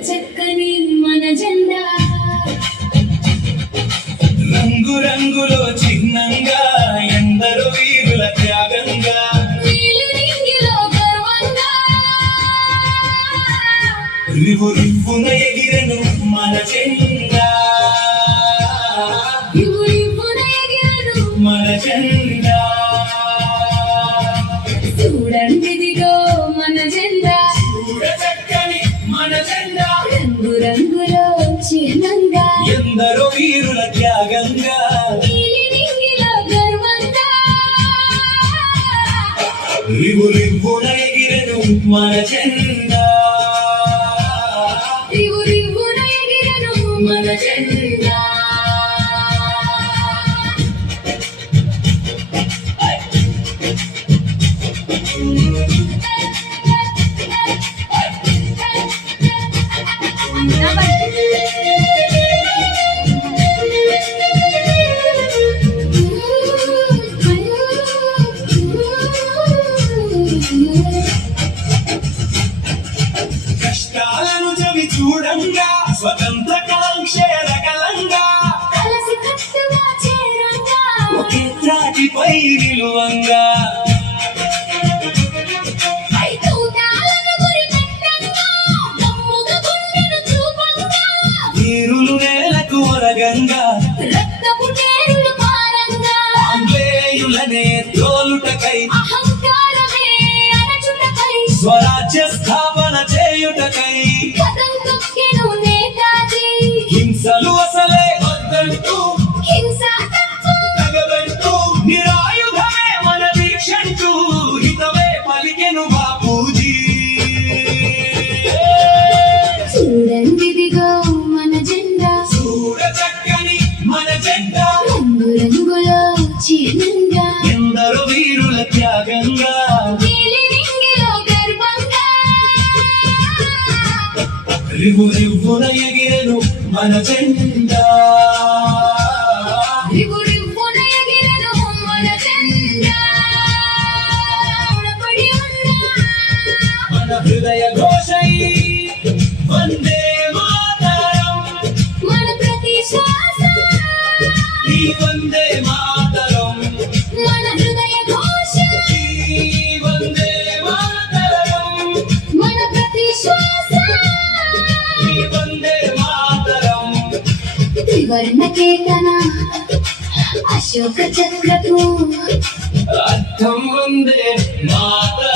చక్కని మన జెండా రంగు రంగులో చిహ్నంగా ఎందరో వీరుల త్యాగంగా రివు రివ్వున ఎగిరెను మన జెండా మన జెండా చూడండిదిగో మన జెండా చక్కని మన జెండా రంగు రంగులో చిహ్నంగా ఎందరో వీరుల త్యాగంగా గర్వంగా రివు రివ్వున ఎగిరెను మన జెండా రివు రివ్వున ఎగిరెను మన జెండా కష్టాలను చవి చూడంగా స్వతంత్ర కాంక్షే రకలంగా కలసి కట్టుగా చేరంగా ఒకే త్రాటిపై నిలువంగా వీరులు నేలకు ఒరగంగా రక్తపు నేరులు పారంగా ఆంగ్లేయులనే త్రోలుటకై అహంకారమే అణచుటకై స్వరాజ్య స్థాపన చేయుటకై కథం తొక్కెను నేతాజీ హింసలు అసలే వద్దంటూ హింస తప్పు తగదంటూ నిరాయుధమే మన దీక్షంటూ హితమే పలికెను బాపూజీ చూడండిదిగో మన జెండా చూడ చక్కని మన జెండా రంగు రంగులో చిహ్నంగా ఎందరో వీరుల త్యాగంగా నీలిరింగిలో గర్వంగా రివు రివ్వున ఎగిరెను మన జెండా రివు రివ్వున ఎగిరెను మన జెండా ముడిపడి ఉన్న మన హృదయ ఘోషై వందే మాతరం మన ప్రతి శ్వాస ఈ వందే మాతరం మన హృదయ ఘోష ఈ వందే మాతరం మన ప్రతి శ్వాస ఈ వందే మాతరం త్రివర్ణ కేతన అశోక చక్రపు అర్థం వందే మాతరం